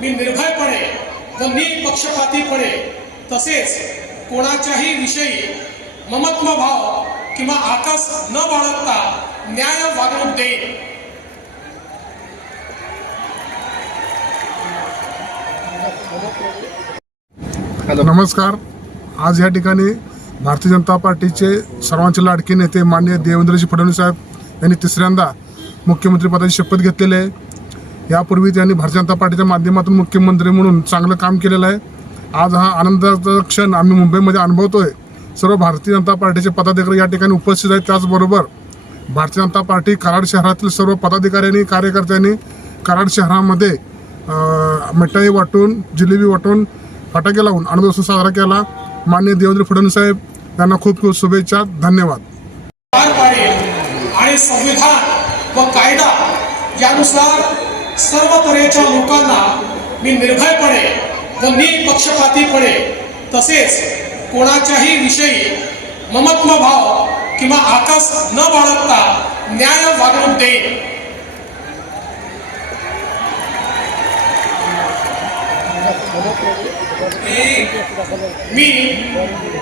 मी निर्भयपणे व निपक्षपातीपणे तसेच कोणाच्याही विषयी ममत्व भाव किंवा आकस न बाळगता न्याय वागणूक देईन. नमस्कार. आज या ठिकाणी भारतीय जनता पार्टीचे सर्वांचे लाडके नेते माननीय देवेंद्रजी फडणवीस साहेब यांनी तिसऱ्यांदा मुख्यमंत्री पदाची शपथ घेतलेली आहे. यापूर्वी त्यांनी भारतीय जनता पार्टीच्या माध्यमातून मुख्यमंत्री म्हणून चांगलं काम केलेलं आहे. आज हा आनंदाचा क्षण आम्ही मुंबईमध्ये अनुभवतोय. सर्व भारतीय जनता पार्टीचे पदाधिकारी या ठिकाणी उपस्थित आहेत. त्याचबरोबर भारतीय जनता पार्टी कराड शहरातील सर्व पदाधिकाऱ्यांनी कार्यकर्त्यांनी कराड शहरामध्ये मिठाई वाटून जिलेबी वाटून फटाके लावून आनंदोत्सव साजरा केला. माननीय देवेंद्र फडणवीस साहेब यांना खूप खूप शुभेच्छा. धन्यवाद. आणि संविधान व कायदा यानुसार सर्व तऱ्हेच्या लोकांना मी निर्भयपणे व निपक्षपातीपणे तसेच कोणाच्याही विषयी ममत्व भाव किंवा आकस न बाळगता न्याय वागणूक देईन. मी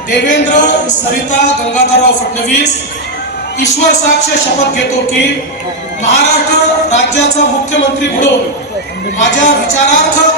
देवेंद्र सरिता गंगाधरराव फडणवीस ईश्वर साक्ष शपथ घेतो की महाराष्ट्र राज्याचा मुख्यमंत्री म्हणून माझ्या विचारार्थ